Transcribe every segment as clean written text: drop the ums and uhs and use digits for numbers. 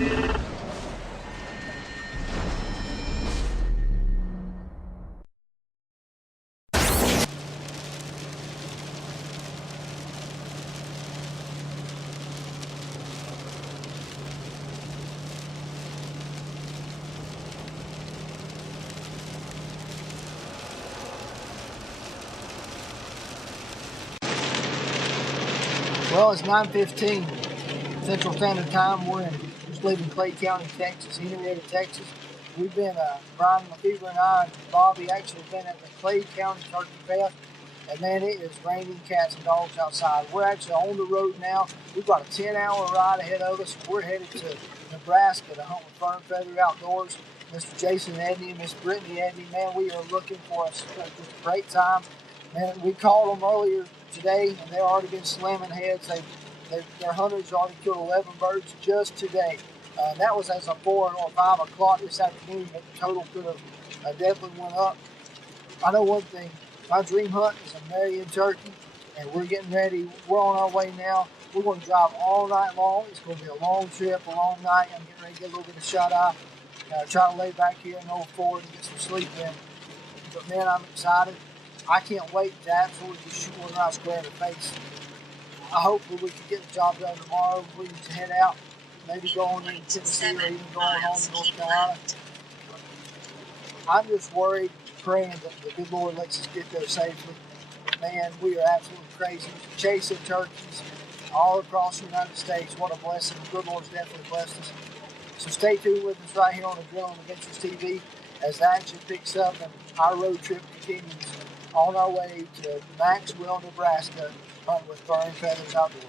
Well, it's 9:15 Central Standard Time. We're just leaving Clay County, Texas, Henrietta, Texas. We've been, Brian LaFever and I and Bobby actually been at the Clay County Turkey Fest. And man, it is raining cats and dogs outside. We're actually on the road now. We've got a 10-hour ride ahead of us. We're headed to Nebraska to hunt with Fern Feather Outdoors. Mr. Jason Edney and Miss Brittany Edney, man, we are looking for just a great time. Man, we called them earlier today, and they've already been slamming heads. Their hunters already killed 11 birds just today. That was as of 4 or 5 o'clock this afternoon, but the total could have definitely went up. I know one thing, my dream hunt is a Marion turkey, and we're getting ready. We're on our way now. We're going to drive all night long. It's going to be a long trip, a long night. I'm getting ready to get a little bit of shut-eye. Try to lay back here in old Ford and get some sleep in. But man, I'm excited. I can't wait to absolutely just shoot one right square in the face. I hope that we can get the job done tomorrow. We can head out, maybe going into Tennessee or even going home to North Carolina. I'm just worried, praying that the good Lord lets us get there safely. Man, we are absolutely crazy. Chasing turkeys all across the United States. What a blessing. The good Lord's definitely blessed us. So stay tuned with us right here on Adrenaline Adventures TV as the action picks up and our road trip continues on our way to Maxwell, Nebraska, hunting with Fern Feathers Outdoors.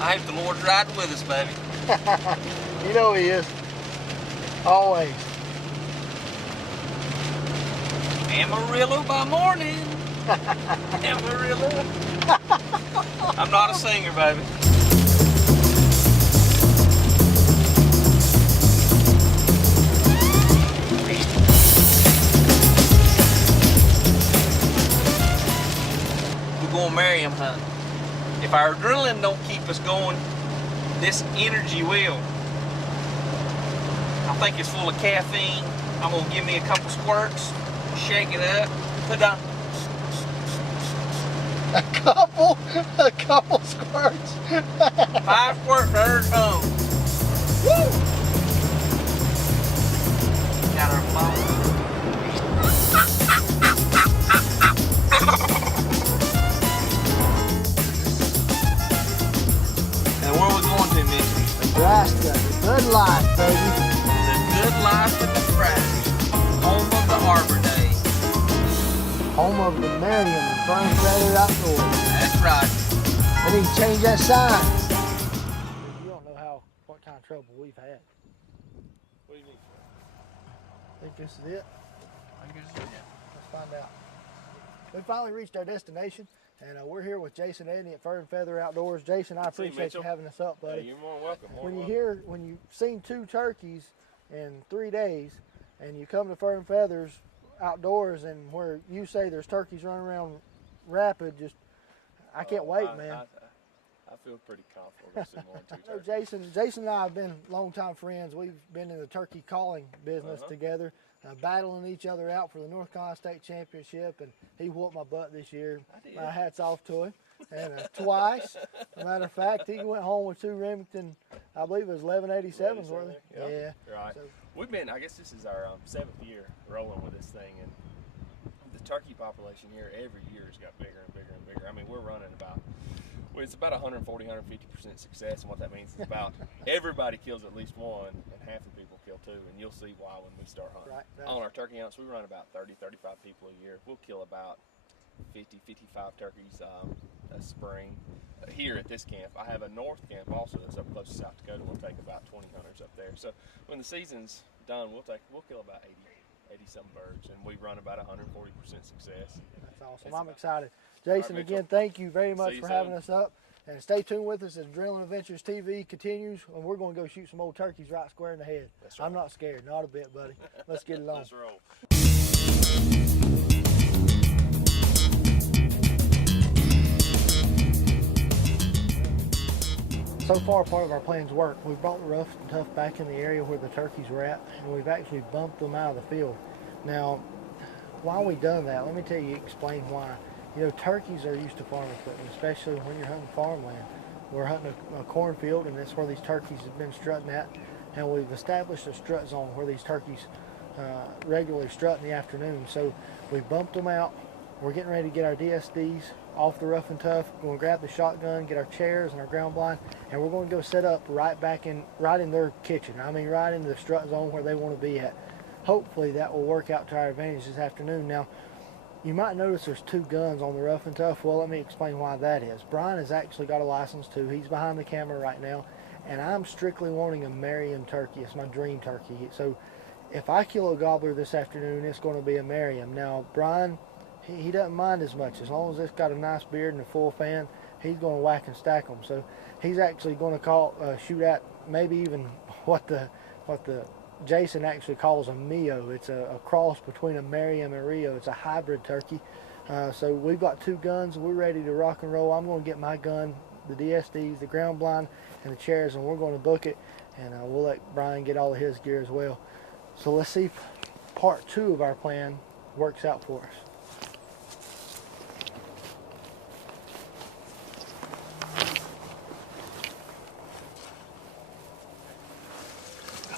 I hope the Lord's riding with us, baby. You know he is. Always. Amarillo by morning. Amarillo. I'm not a singer, baby. We're going to marry him hunting. If our adrenaline don't keep us going, this energy will. I think it's full of caffeine. I'm going to give me a couple squirts, shake it up, put on. A couple squirts. 5 squirts to her tongue. Woo! Got our phone. And where we going to, Mitch? Nebraska, the good life, baby. The good life of Nebraska. Home of the Arbor Day. Home of the Marion and Fern Feather Outdoors. That's right. They need to change that sign. You don't know what kind of trouble we've had. What do you mean? Think this is it? I think this is it. Let's find out. We finally reached our destination, and we're here with Jason Edney at Fern Feather Outdoors. Jason, I appreciate you having us up, buddy. Hey, you're more welcome. When you've seen 2 turkeys in 3 days, and you come to Fern Feathers Outdoors, and where you say there's turkeys running around rapid, I can't wait, man. I feel pretty confident we're going to see more than 2 turkeys. Jason and I have been longtime friends. We've been in the turkey calling business together, battling each other out for the North Carolina State Championship, and he whooped my butt this year. My hat's off to him. And twice, as a matter of fact, he went home with 2 Remington, I believe it was 1187s, weren't they? Yeah. Right. So, We've been, I guess this is our 7th year rolling with this thing, and the turkey population here every year has got bigger and bigger and bigger. I mean, we're running it's about 140, 150% success, and what that means is about everybody kills at least one, and half the people kill 2, and you'll see why when we start hunting. Right. On our turkey hunts, we run about 30, 35 people a year. We'll kill about 50, 55 turkeys a spring. Here at this camp, I have a north camp also that's up close to South Dakota. We'll take about 20 hunters up there. So when the season's done, we'll kill about 80 some birds, and we run about 140% success. That's awesome. I'm excited. Jason, again, thank you very much for having us up. And stay tuned with us as Adrenaline Adventures TV continues, and we're going to go shoot some old turkeys right square in the head. That's right. I'm not scared, not a bit, buddy. Let's get it on. Let's roll. So far, part of our plan's worked. We've brought the rough and tough back in the area where the turkeys were at, and we've actually bumped them out of the field. Now, why we done that, let me explain why. You know, turkeys are used to farm equipment, especially when you're hunting farmland. We're hunting a cornfield, and that's where these turkeys have been strutting at, and we've established a strut zone where these turkeys regularly strut in the afternoon. So we bumped them out. We're getting ready to get our DSDs off the rough and tough. We're going to grab the shotgun, get our chairs and our ground blind, and we're going to go set up right in their kitchen. I mean, right in the strut zone where they want to be at. Hopefully that will work out to our advantage this afternoon. Now, you might notice there's 2 guns on the rough and tough. Well, let me explain why that is. Brian has actually got a license too. He's behind the camera right now, and I'm strictly wanting a Merriam turkey. It's my dream turkey. So if I kill a gobbler this afternoon, it's going to be a Merriam. Now, Brian, he doesn't mind as much. As long as it's got a nice beard and a full fan, he's going to whack and stack them. So he's actually going to shoot at maybe even what the Jason actually calls a Mio. It's a cross between a Merriam and Rio. It's a hybrid turkey. So we've got 2 guns. We're ready to rock and roll. I'm going to get my gun, the DSDs, the ground blind, and the chairs, and we're going to book it. And we'll let Brian get all of his gear as well. So let's see if part 2 of our plan works out for us.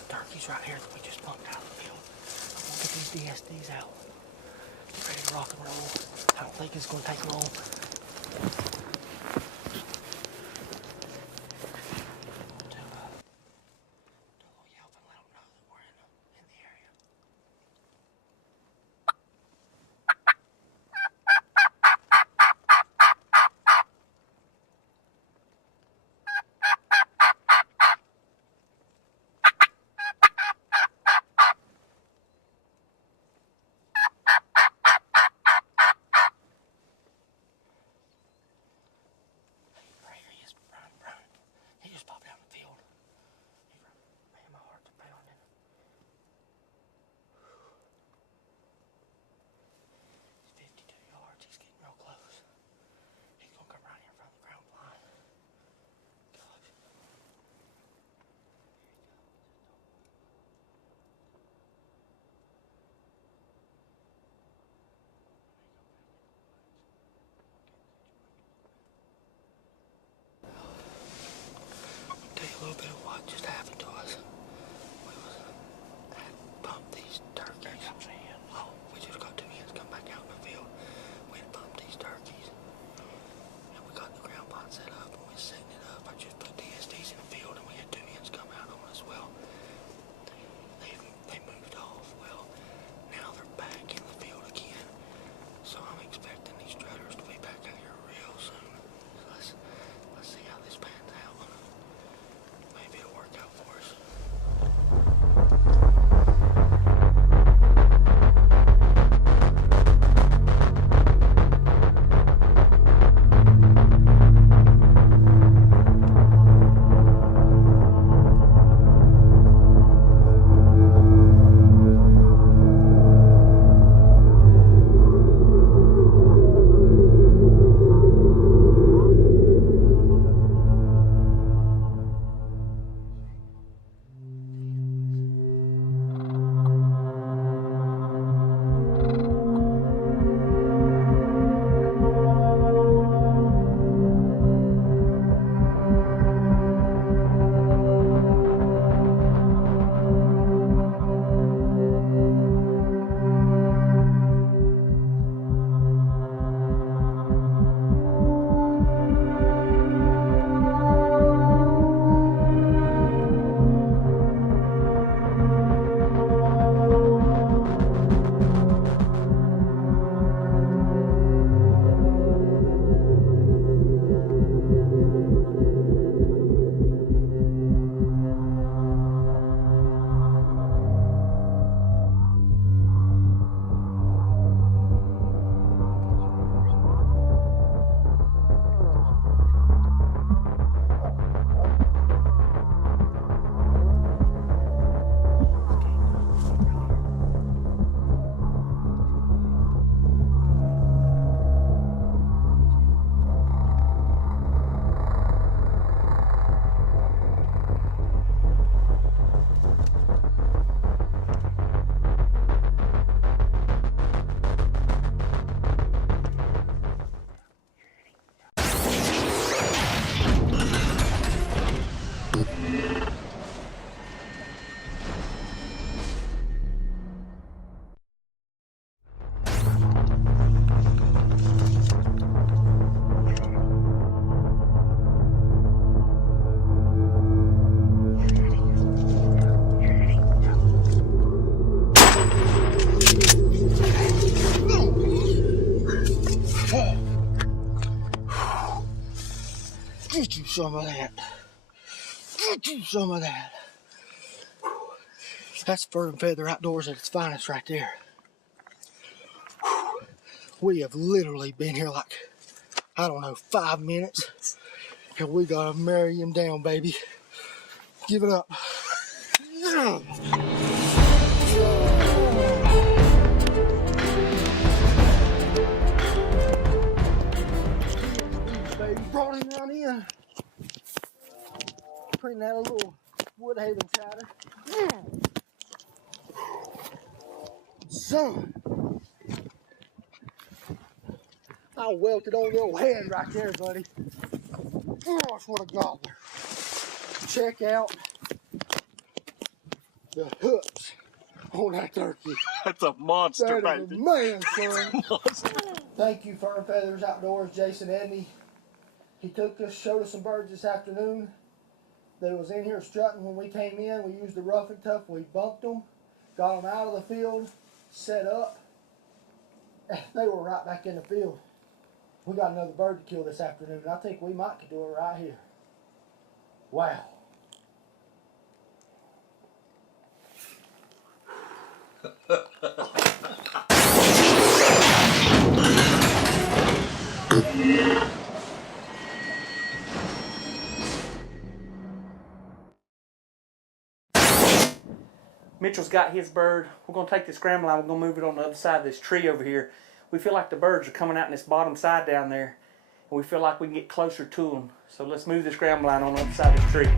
Turkeys right here that we just bumped out of the field. I'm gonna get these DSDs out. Get ready to rock and roll. I don't think it's gonna take long. Do a little yelp and let them know that we're in the area. Get you some of that. Get you some of that. That's Fur and Feather Outdoors at its finest right there. We have literally been here like, I don't know, 5 minutes. And we gotta marry him down, baby. Give it up. Baby, brought him right in. Bring that a little Woodhaven chatter. Son, I welted on your head right there, buddy. Gosh, what a gobbler. Check out the hooks on that turkey. That's a monster, That is baby. a man, son. Thank you, Fur and Feathers Outdoors, Jason Edney. He took us, showed us some birds this afternoon. They was in here strutting when we came in. We used the rough and tough. We bumped them, got them out of the field, set up, and they were right back in the field. We got another bird to kill this afternoon, and I think we might could do it right here. Wow. Mitchell's got his bird. We're going to take this scramble line, we're going to move it on the other side of this tree over here. We feel like the birds are coming out in this bottom side down there, and we feel like we can get closer to them. So let's move the scramble line on the other side of this tree.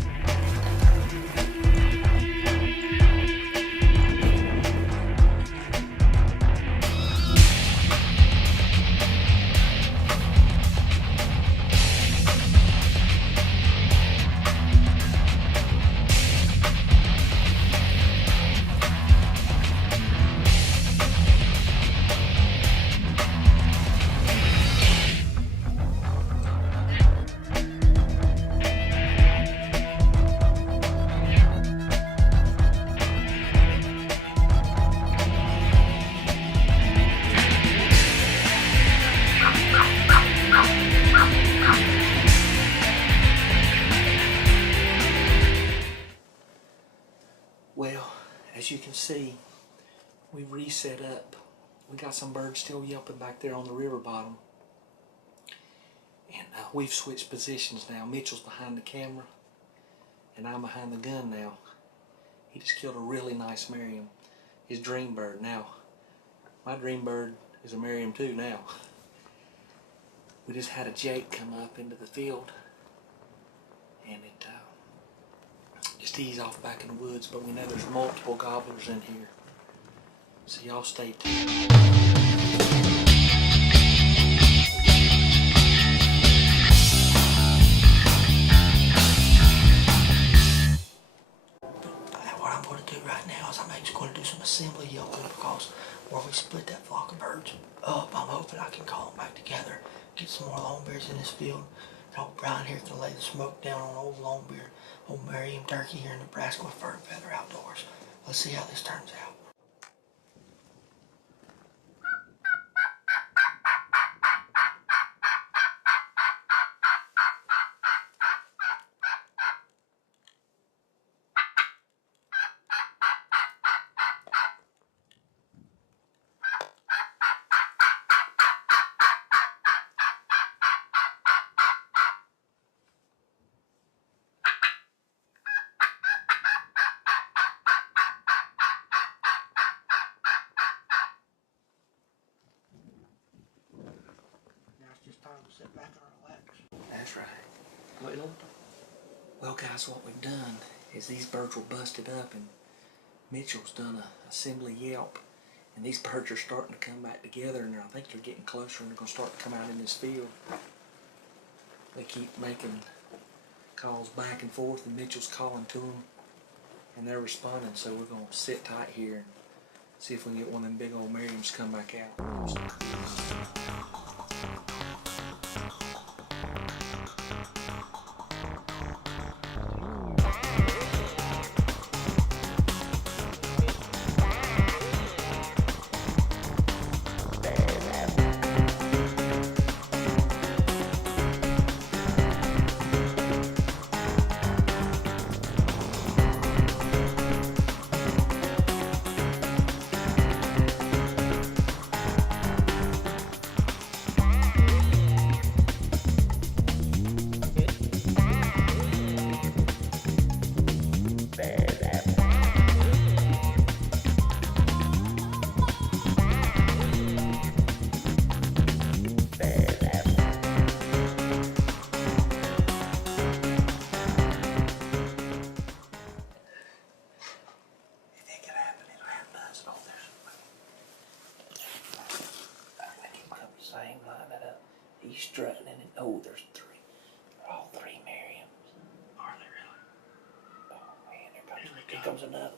Well, as you can see, we reset up. We got some birds still yelping back there on the river bottom. And we've switched positions now. Mitchell's behind the camera, and I'm behind the gun now. He just killed a really nice Merriam, his dream bird. Now, my dream bird is a Merriam too now. We just had a jake come up into the field, and it just ease off back in the woods, but we know there's multiple gobblers in here. So y'all stay tuned. What I'm going to do right now is I'm actually going to do some assembly yelping, because where we split that flock of birds up, I'm hoping I can call them back together, get some more longbeards in this field. And old Brian here can lay the smoke down on old longbeard, old Merriam turkey here in Nebraska with Fur and Feather Outdoors. Let's see how this turns out. Time to sit back and relax. That's right. Well, guys, what we've done is these birds were busted up, and Mitchell's done a assembly yelp, and these birds are starting to come back together, and I think they're getting closer, and they're going to start to come out in this field. They keep making calls back and forth, and Mitchell's calling to them, and they're responding. So we're going to sit tight here and see if we can get one of them big old Merriams to come back out. strutting in it. Oh, there's three. All three Merriams. Are they really? Oh man, here comes another one.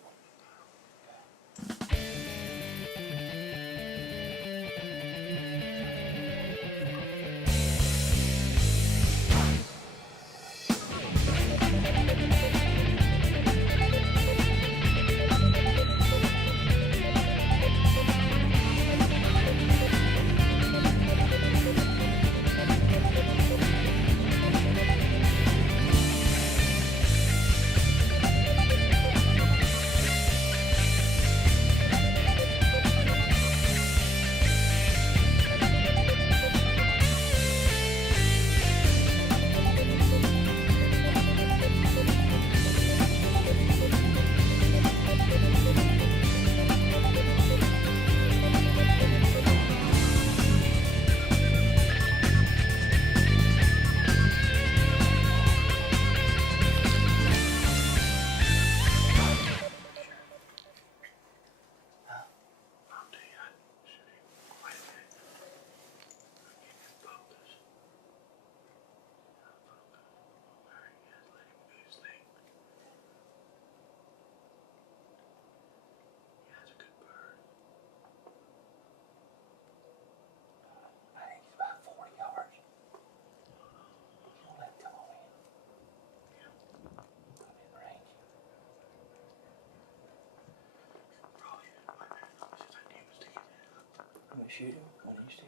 Shoot him when he's still.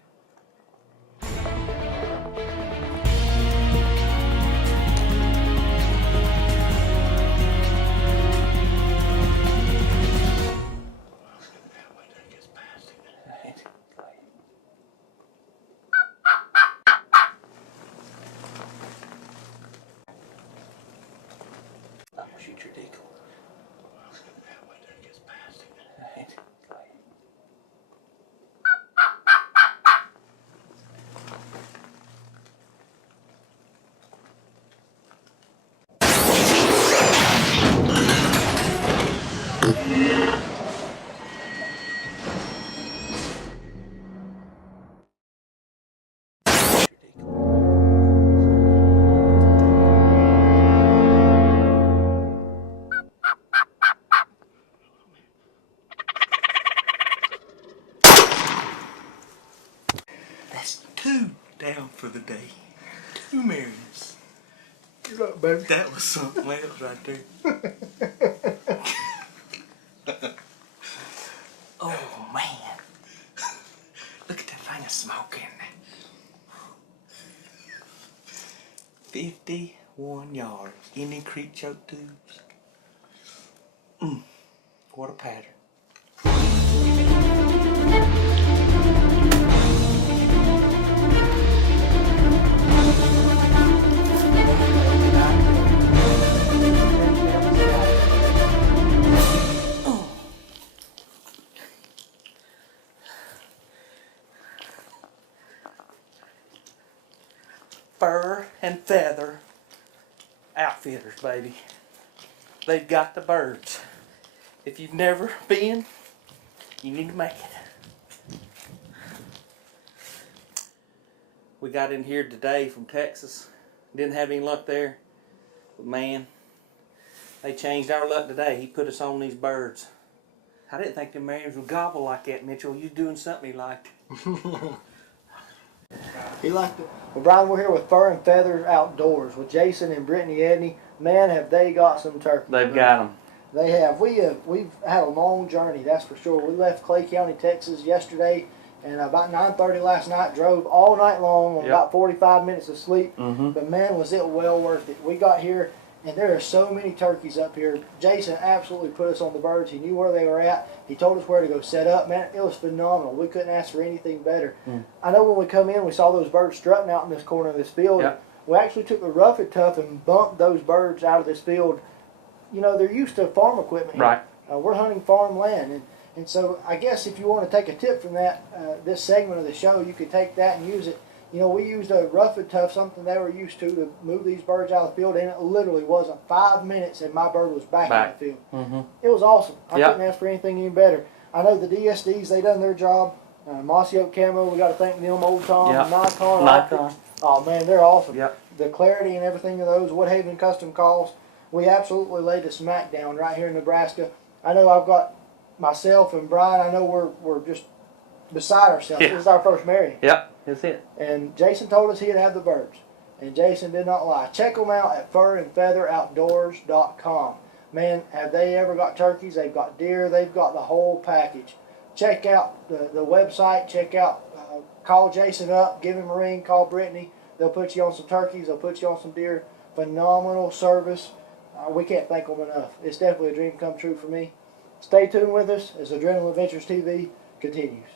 I'm gonna shoot your decoy. That's two down for the day. Two Marys. You're up, baby. That was something else right there. Oh man. Look at that thing of smoke in there. 51 yards. Indian Creek choke tubes. What a pattern. Fur and Feather Outfitters, baby. They've got the birds. If you've never been, you need to make it. We got in here today from Texas. Didn't have any luck there. But man, they changed our luck today. He put us on these birds. I didn't think the Marians would gobble like that, Mitchell. You doing something he liked. He liked it. Well, Brian, we're here with Fur and Feather Outdoors with Jason and Brittany Edney. Man, have they got some turkeys. They've got them. They have. We've had a long journey, that's for sure. We left Clay County, Texas yesterday, and about 9:30 last night, drove all night long on about 45 minutes of sleep. But man, was it well worth it. We got here, and there are so many turkeys up here. Jason absolutely put us on the birds. He knew where they were at. He told us where to go set up. Man, it was phenomenal. We couldn't ask for anything better. I know when we come in, we saw those birds strutting out in this corner of this field. We actually took the rough and tough and bumped those birds out of this field. You know, they're used to farm equipment here. Right. We're hunting farm land. And so I guess if you want to take a tip from that, this segment of the show, you could take that and use it. You know, we used a rough and tough, something they were used to move these birds out of the field, and it literally wasn't 5 minutes and my bird was back in the field. It was awesome. I couldn't ask for anything any better. I know the DSDs, they done their job. Mossy Oak Camo, we got to thank them, Old Tom, Nikon. Oh man, they're awesome. Yep. The clarity and everything of those Woodhaven custom calls, we absolutely laid a smackdown right here in Nebraska. I know I've got myself and Brian. I know we're just beside ourselves. Yeah. This is our first marrying. Yep, that's it. And Jason told us he'd have the birds. And Jason did not lie. Check them out at furandfeatheroutdoors.com. Man, have they ever got turkeys? They've got deer. They've got the whole package. Check out the website. Check out, call Jason up. Give him a ring. Call Brittany. They'll put you on some turkeys. They'll put you on some deer. Phenomenal service. We can't thank them enough. It's definitely a dream come true for me. Stay tuned with us as Adrenaline Adventures TV continues.